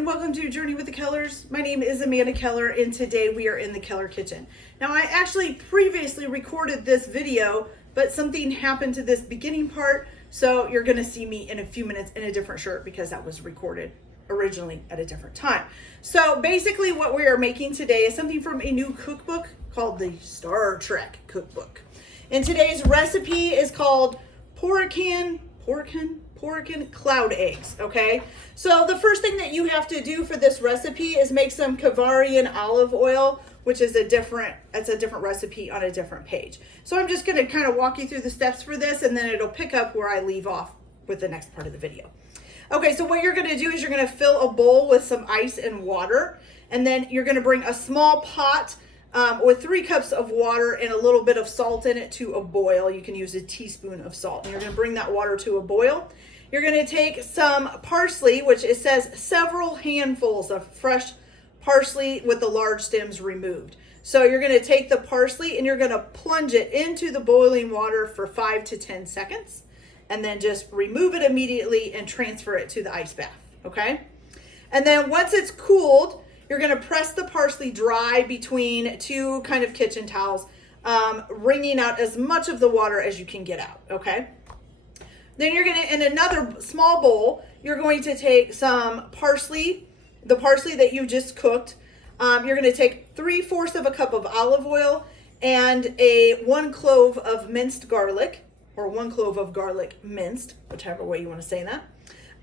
and welcome to Journey with the Kellers. My name is Amanda Keller and today we are in the Keller kitchen. Now I actually previously recorded this video, but something happened to this beginning part, so you're gonna see me in a few minutes in a different shirt because that was recorded originally at a different time. So basically what we are making today is something from a new cookbook called the Star Trek cookbook. And today's recipe is called Poraken cloud eggs, okay? So the first thing that you have to do for this recipe is make some Kavarian olive oil, which is a different recipe on a different page. So I'm just gonna kind of walk you through the steps for this and then it'll pick up where I leave off with the next part of the video. Okay, so what you're gonna do is you're gonna fill a bowl with some ice and water, and then you're gonna bring a small pot with 3 cups of water and a little bit of salt in it to a boil. You can use a teaspoon of salt. And you're gonna bring that water to a boil. You're gonna take some parsley, which it says several handfuls of fresh parsley with the large stems removed. So you're gonna take the parsley and you're gonna plunge it into the boiling water for 5 to 10 seconds, and then just remove it immediately and transfer it to the ice bath, okay? And then once it's cooled, you're gonna press the parsley dry between 2 kind of kitchen towels, wringing out as much of the water as you can get out, okay? Then you're gonna, in another small bowl, you're going to take some parsley, the parsley that you just cooked. You're gonna take 3/4 of a cup of olive oil and 1 clove of minced garlic, or 1 clove of garlic minced, whichever way you wanna say that.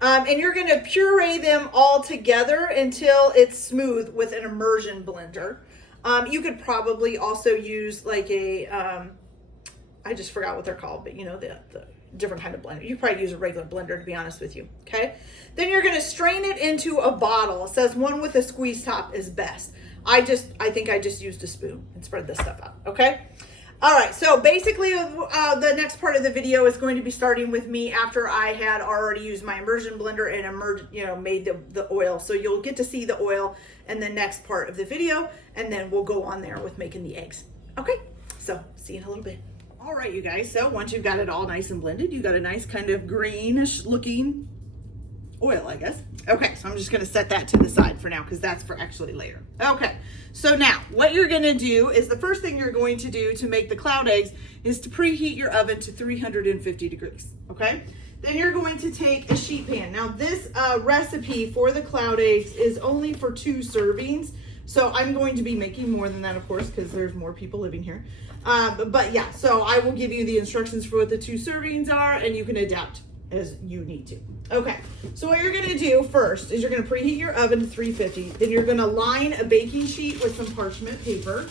And you're gonna puree them all together until it's smooth with an immersion blender. You could probably also use like I just forgot what they're called, but you know, the different kind of blender. You probably use a regular blender, to be honest with you, okay? Then you're gonna strain it into a bottle. It says one with a squeeze top is best. I think I just used a spoon and spread this stuff out, okay? All right, so basically the next part of the video is going to be starting with me after I had already used my immersion blender and made the oil. So you'll get to see the oil in the next part of the video, and then we'll go on there with making the eggs. Okay, so see you in a little bit. All right, you guys, so once you've got it all nice and blended, you got a nice kind of greenish looking oil, I guess. Okay, so I'm just gonna set that to the side for now because that's for actually later. Okay, so now what you're gonna do is the first thing you're going to do to make the cloud eggs is to preheat your oven to 350 degrees, okay? Then you're going to take a sheet pan. Now this recipe for the cloud eggs is only for 2 servings. So I'm going to be making more than that, of course, because there's more people living here. But yeah, so I will give you the instructions for what the 2 servings are, and you can adapt as you need to. Okay, so what you're gonna do first is you're gonna preheat your oven to 350. Then you're gonna line a baking sheet with some parchment paper.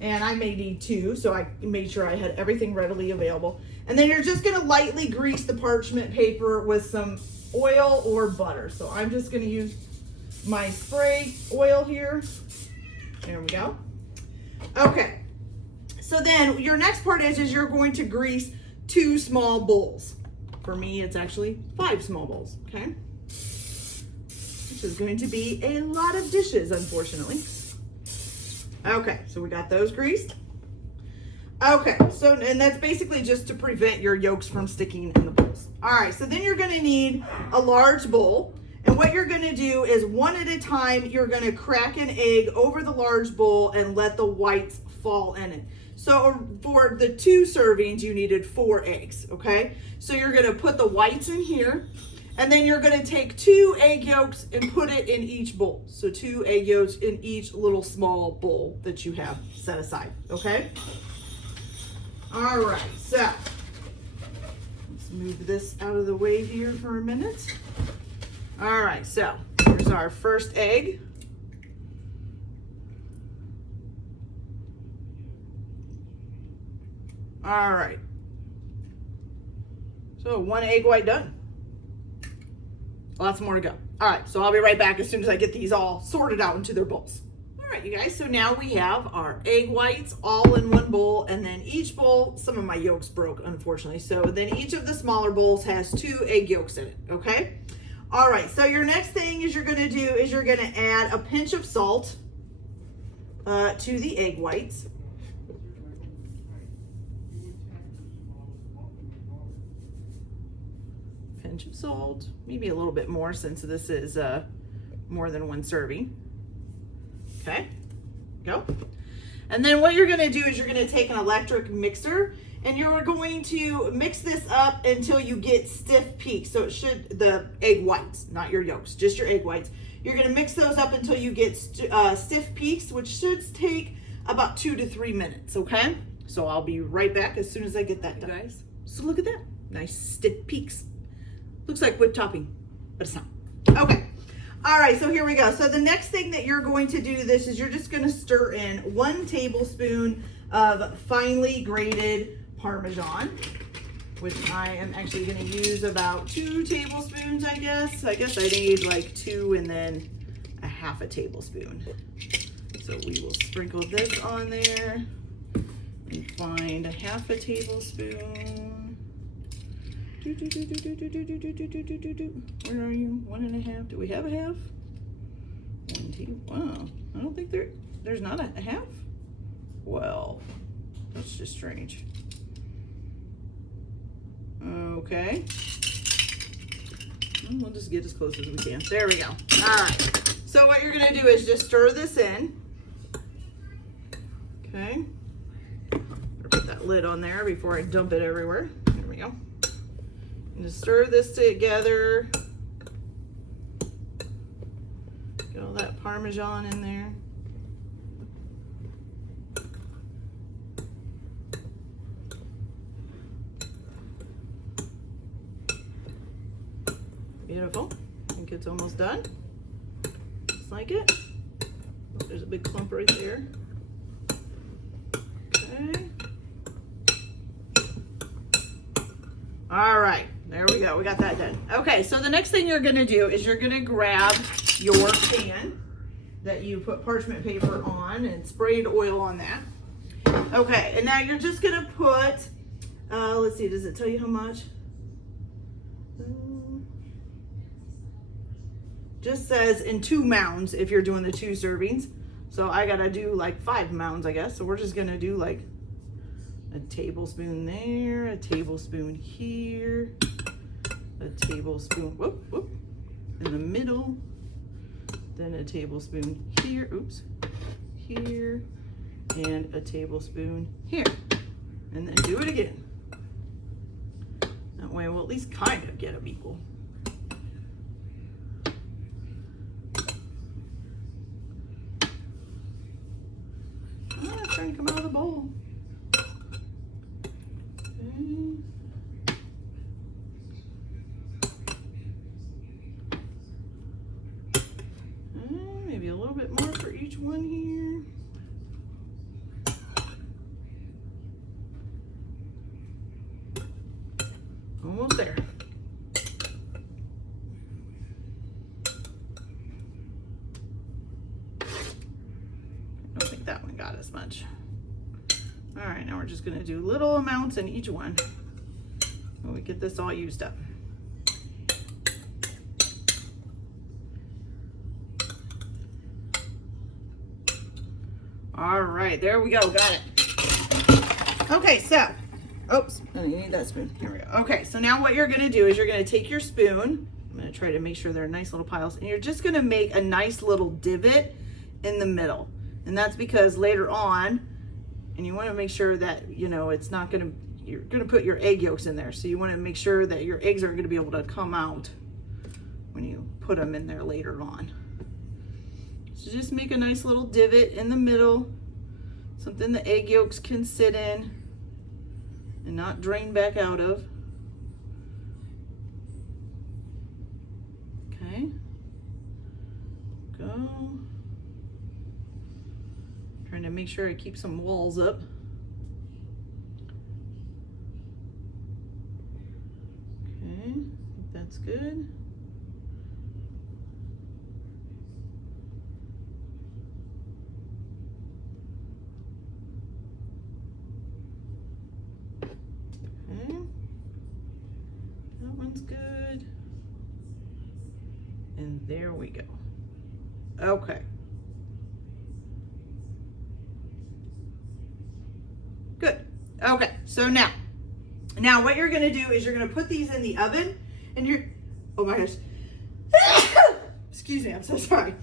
And I may need 2, so I made sure I had everything readily available. And then you're just gonna lightly grease the parchment paper with some oil or butter. So I'm just gonna use my spray oil here. There we go. Okay, so then your next part is you're going to grease 2 small bowls. For me, it's actually 5 small bowls, okay? Which is going to be a lot of dishes, unfortunately. Okay, so we got those greased. Okay, so, and that's basically just to prevent your yolks from sticking in the bowls. All right, so then you're gonna need a large bowl. And what you're gonna do is one at a time, you're gonna crack an egg over the large bowl and let the whites fall in it. So for the 2 servings, you needed 4 eggs, okay? So you're gonna put the whites in here, and then you're gonna take 2 egg yolks and put it in each bowl. So 2 egg yolks in each little small bowl that you have set aside, okay? All right, so let's move this out of the way here for a minute. All right, so here's our first egg. All right, so 1 egg white done. Lots more to go. All right, so I'll be right back as soon as I get these all sorted out into their bowls. All right, you guys, so now we have our egg whites all in 1 bowl, and then each bowl, some of my yolks broke, unfortunately, so then each of the smaller bowls has 2 egg yolks in it, okay? All right, so your next thing is you're gonna do is you're gonna add a pinch of salt to the egg whites. Pinch of salt, maybe a little bit more since this is more than one serving. Okay, go. And then what you're gonna do is you're gonna take an electric mixer and you're going to mix this up until you get stiff peaks. So it should, the egg whites, not your yolks, just your egg whites. You're gonna mix those up until you get stiff peaks, which should take about 2 to 3 minutes, okay? So I'll be right back as soon as I get that done. Guys, so look at that, nice stiff peaks. Looks like whipped topping, but it's not. Okay, all right, so here we go. So the next thing that you're going to do this is you're just gonna stir in 1 tablespoon of finely grated Parmesan, which I am actually gonna use about 2 tablespoons, I guess. I need like 2 and then a half a tablespoon. So we will sprinkle this on there and find a half a tablespoon. Where are you? 1.5. Do we have a half? 1 teaspoon. Wow. I don't think there's not a half. Well, that's just strange. Okay. We'll just get as close as we can. There we go. All right. So what you're going to do is just stir this in. Okay. Put that lid on there before I dump it everywhere. There we go. And just stir this together. Get all that Parmesan in there. Beautiful. I think it's almost done. Just like it. Oh, there's a big clump right there. Okay. All right, there we go. We got that done. Okay, so the next thing you're gonna do is you're gonna grab your pan that you put parchment paper on and sprayed oil on that. Okay, and now you're just gonna put, let's see, does it tell you how much? Just says in 2 mounds if you're doing the 2 servings. So I gotta do like 5 mounds, I guess. So we're just gonna do like a tablespoon there, a tablespoon here, a tablespoon, whoop, whoop, in the middle, then a tablespoon here, oops, here, and a tablespoon here. And then do it again. That way we'll at least kind of get them equal. Trying to come out of the bowl. Okay. Maybe a little bit more for each one here. Almost there. That one got as much. All right, now we're just gonna do little amounts in each one when we get this all used up. All right, there we go, got it. Okay, so, oops, I need that spoon. Here we go. Okay, so now what you're gonna do is you're gonna take your spoon. I'm gonna try to make sure they're nice little piles, and you're just gonna make a nice little divot in the middle. And that's because later on, and you want to make sure that, you know, it's not going to, you're going to put your egg yolks in there. So you want to make sure that your eggs are going to be able to come out when you put them in there later on. So just make a nice little divot in the middle, something the egg yolks can sit in and not drain back out of. Okay. Go. Trying to make sure I keep some walls up. Okay, I think that's good. Okay, that one's good. And there we go. Okay. Good. Okay, so now what you're gonna do is you're gonna put these in the oven and you're, oh my gosh, Excuse me, I'm so sorry.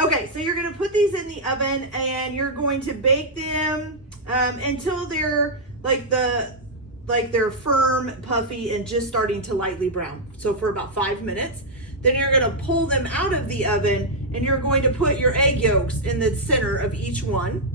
Okay, so you're gonna put these in the oven and you're going to bake them until they're they're firm, puffy, and just starting to lightly brown. So for about 5 minutes. Then you're gonna pull them out of the oven and you're going to put your egg yolks in the center of each one.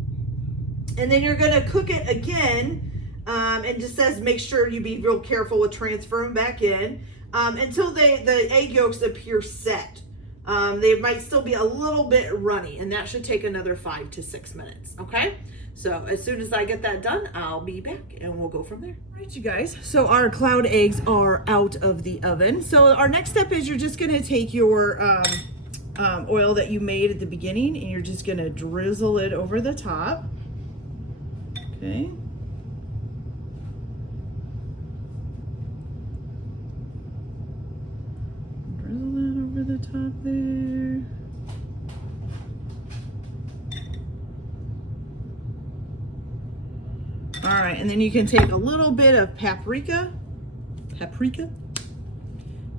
And then you're gonna cook it again, and just says make sure you be real careful with transferring back in until the egg yolks appear set. They might still be a little bit runny, and that should take another 5 to 6 minutes, okay? So as soon as I get that done, I'll be back and we'll go from there. All right, you guys, so our cloud eggs are out of the oven. So our next step is you're just gonna take your oil that you made at the beginning and you're just gonna drizzle it over the top, okay? Drizzle that over the top there. All right, and then you can take a little bit of paprika,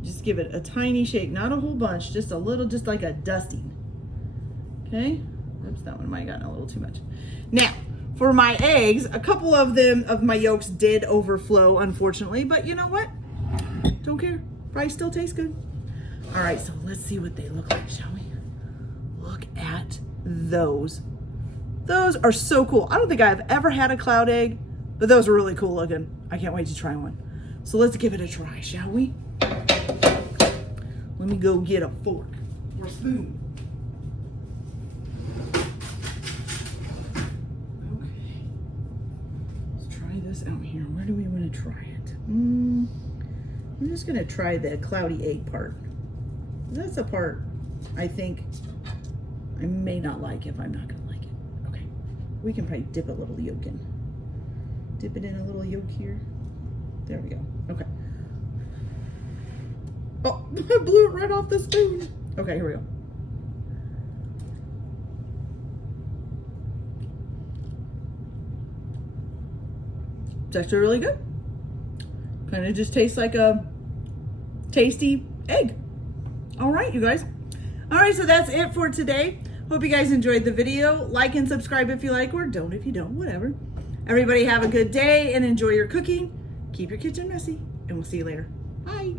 just give it a tiny shake, not a whole bunch, just a little, just like a dusting, okay? Oops, that one might have gotten a little too much. Now, for my eggs, a couple of them, of my yolks did overflow, unfortunately, but you know what? Don't care, probably still tastes good. All right, so let's see what they look like, shall we? Look at those. Those are so cool. I don't think I've ever had a cloud egg, but those are really cool looking. I can't wait to try one. So let's give it a try, shall we? Let me go get a fork or a spoon. Okay. Let's try this out here. Where do we want to try it? I'm just gonna try the cloudy egg part. That's a part I think I may not like if I'm not gonna like it. Okay, we can probably dip a little yolk in. Dip it in a little yolk here. There we go, okay. Oh, I blew it right off the spoon. Okay, here we go. It's actually really good. Kind of just tastes like a tasty egg. All right, you guys. All right, so that's it for today. Hope you guys enjoyed the video. Like and subscribe if you like, or don't if you don't, whatever. Everybody have a good day and enjoy your cooking. Keep your kitchen messy, and we'll see you later. Bye.